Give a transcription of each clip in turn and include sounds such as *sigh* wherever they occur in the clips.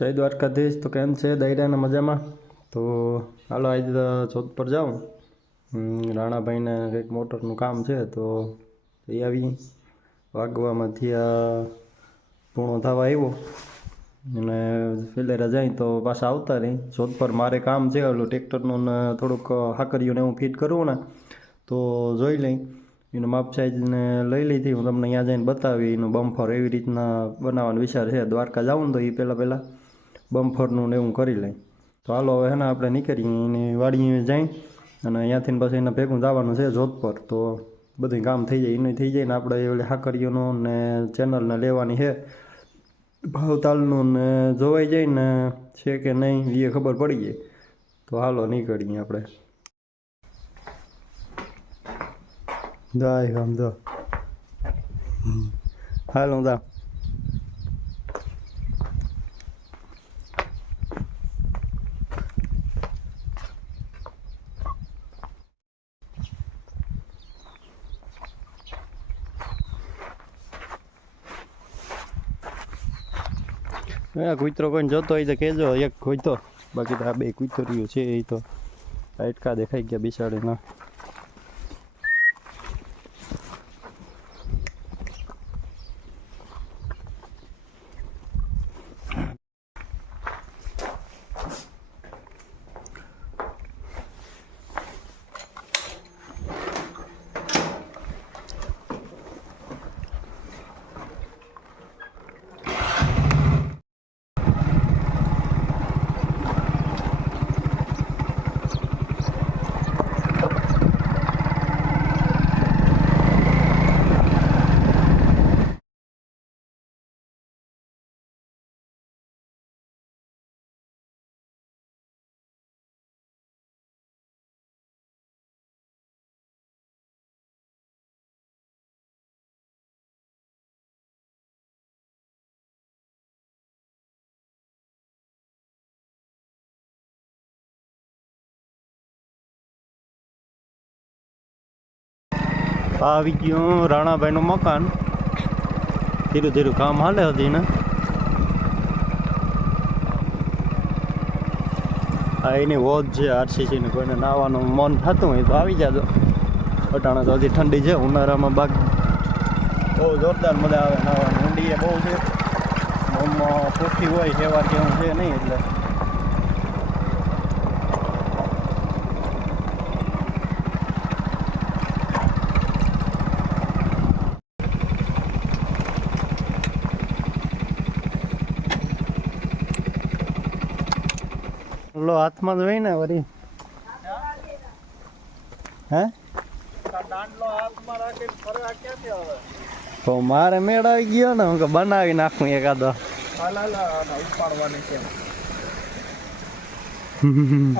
જય દ્વારકાધીશ. તો કેમ છે? દાયરાના મજામાં? તો હાલો, આજે તો જોધ પર જાઉં. રાણાભાઈને કંઈક મોટરનું કામ છે, તો એ આવી. વાગવામાંથી આ પૂર્ણો થવા આવ્યો. અને ફિલેરા જાય તો પાછા આવતા રહી. જોધ પર મારે કામ છે, ઓલું ટ્રેક્ટરનું ને થોડુંક હાકરીઓને હું ફિટ કરું ને, તો જોઈ લઈ. એનું માપ સાઈઝને લઈ લીધી. હું તમને અહીંયા જઈને બતાવી. એનું બમ્ફર એવી રીતના બનાવવાનો વિચાર છે. દ્વારકા જાઉં ને તો એ પહેલાં પહેલાં બમ્ફરનું ને એવું કરી લઈ. તો હાલો, હવે હે આપણે નીકળીએ એની વાડીએ જઈ અને અહીંયાથી પછી એને ભેગું જવાનું છે જોધપર. તો બધું કામ થઈ જાય, એનું થઈ જાય ને આપણે એ હાકરીઓનું ને ચેનલને લેવાની છે. ભાવતાલનું ને જોવાઈ જાય ને છે કે નહીં એ ખબર પડી જાય. તો હાલો, નીકળીએ આપણે. જાય તો હાલો દા હા, કૂતરો કોઈને જોતો હોય તો કહેજો, એક કોઈ તો. બાકી તો આ બે કૂતરીઓ છે એ તો. હાઈટકા દેખાઈ ગયા બિસાડીના આવી ગયું રાણાભાઈનું મકાન. ધીરું ધીરું કામ હાલે હતી ને આ એની વોજ છે આરસીસી ને કોઈને નાવાનું મન થતું હોય તો આવી જાજો. અટાણા તો હજી ઠંડી છે, ઉનાળામાં બાગ બહુ જોરદાર મજા આવે નાવાની ઊંડી એ બહુ છે. પોખી હોય, તહેવાર કેવું છે નહીં એટલે. લો હાથમાં જ હોય ને વરી. હે? તો મારે મેળાવી ગયો ને હું કે બનાવી નાખું એકાદો.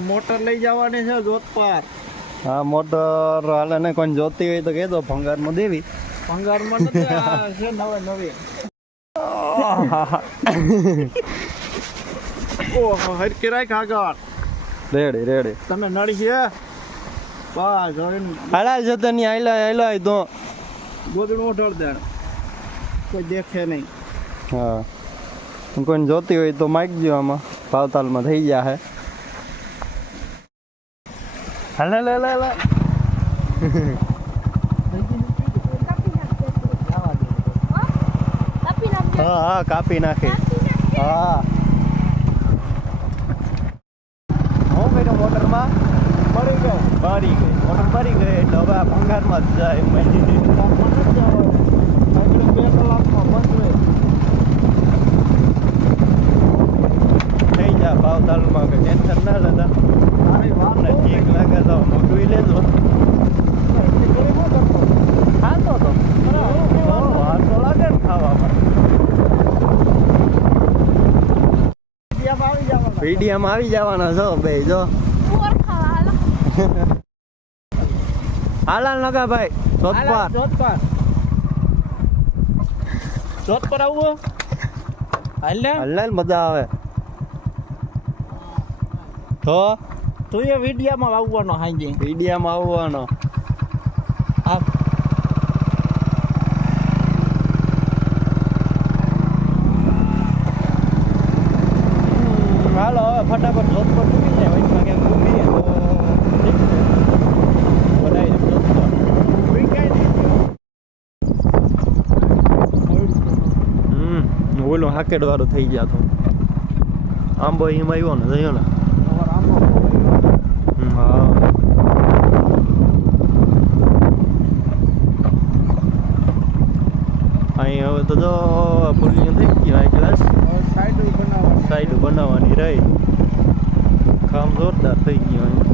મોટર લઈ જવાની છે જોતપાર હા મોટર હાલે ને કોઈ જોતી હોય તો કહી ભંગારમાં દેવી. ભંગારમાં દેવી છે નવે નવી *laughs* ઓહો હરકી રાખ આગળ. Ready ready. તમે નડી છે? બસ જોડીને હાલા જતા ની હાલા હાલા તો. ગોદડું ઓઢળ દે. કોઈ દેખે નહીં. હા. કોઈને જોતી હોય તો માગજો આમાં. ભાવતાલમાં થઈ ગયા હે. હાલે લે લે લે હા હા કાપી નાખી. હા. કર્યો મોટરમાં. મળી ગયો. ભરી ગઈ. મોટર ભરી ગઈ એટલે હવે આ ભંગારમાં જ જાય બે કલાકમાં બંધ થઈ જા ભાવતાલમાં કે ટેન્શન ના લેતા. અરે વાત ને ઠીક લાગે તો મોટવી લેજો ખાતો તો વાર તો લાગે ને ખાવામાં આવી માં આવી જવાના છો બે જો. હાલો હાલાલ નગા ભાઈ સોતપાર જોતપાર જોતપાર આવું હાલ ને. હાલાલ મજા આવે. તો તું એ વિડિયામાં આવવાનો હાંજે. માં આવવાનો આ ફટાફટ જોત પર પૂરી જાય વચમાં ક્યાંક ઊભી તો ઠીક છે બનાવી દે જોત પર હમ ઓલો હાકેડ વાળો થઈ ગયા તો. આંબો એમ આવ્યો ને જયો ને. અહીં હવે તો જો પુલિયો થઈ હાઈ ક્લાસ સાઈડ બનાવવાની. રહી. કામ જોરદાર થઈ ગયું અહીં.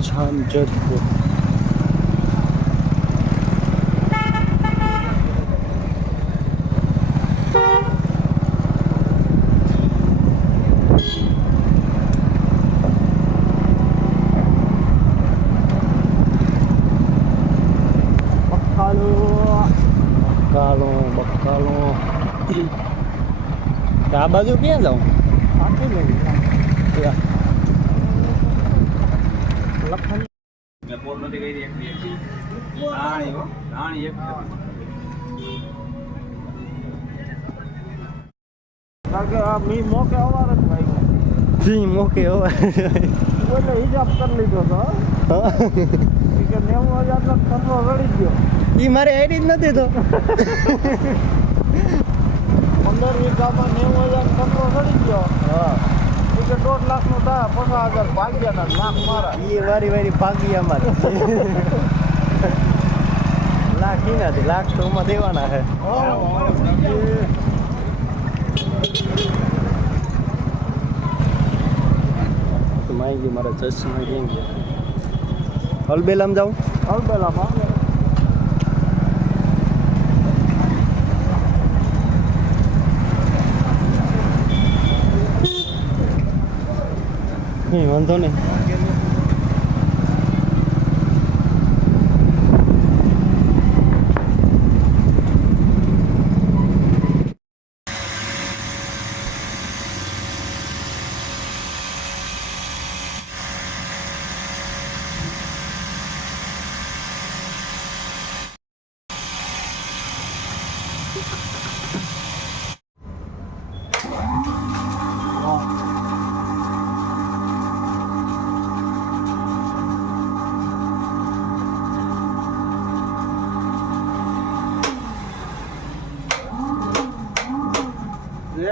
જામજોધપુર બકાલો બકાલો તો આ બાજુ ક્યાં જાઉં ત્યાં મેં પોર નથી કરી એક એક રાણી હો રાણી એક મી મોકે અવાર જ ભાઈ જી મોકે હવે એટલે હિજાબ કરી લીધો તો *laughs* કે નેવું હજાર નો ખર્ચો રડી ગયો. ઈ મારે આઈડી જ નથી તો. પંદર વીઘામાં નેવું હજાર ખર્ચો રડી ગયો. હા. કે દોઢ લાખનું થાય પચાસ હજાર ભાગ્યા ના લાખ મારા. એ વારી વારી ભાગી અમારે. લાખ ઈ નથી લાખ તો એમાં દેવાના માઈ ગયું મારા ચશ્મા કેમ ગયા હલબેલામ જાઉં? હલબેલામાં નહીં વાંધો નહીં.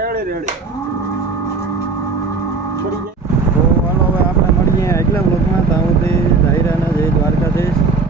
Ready ready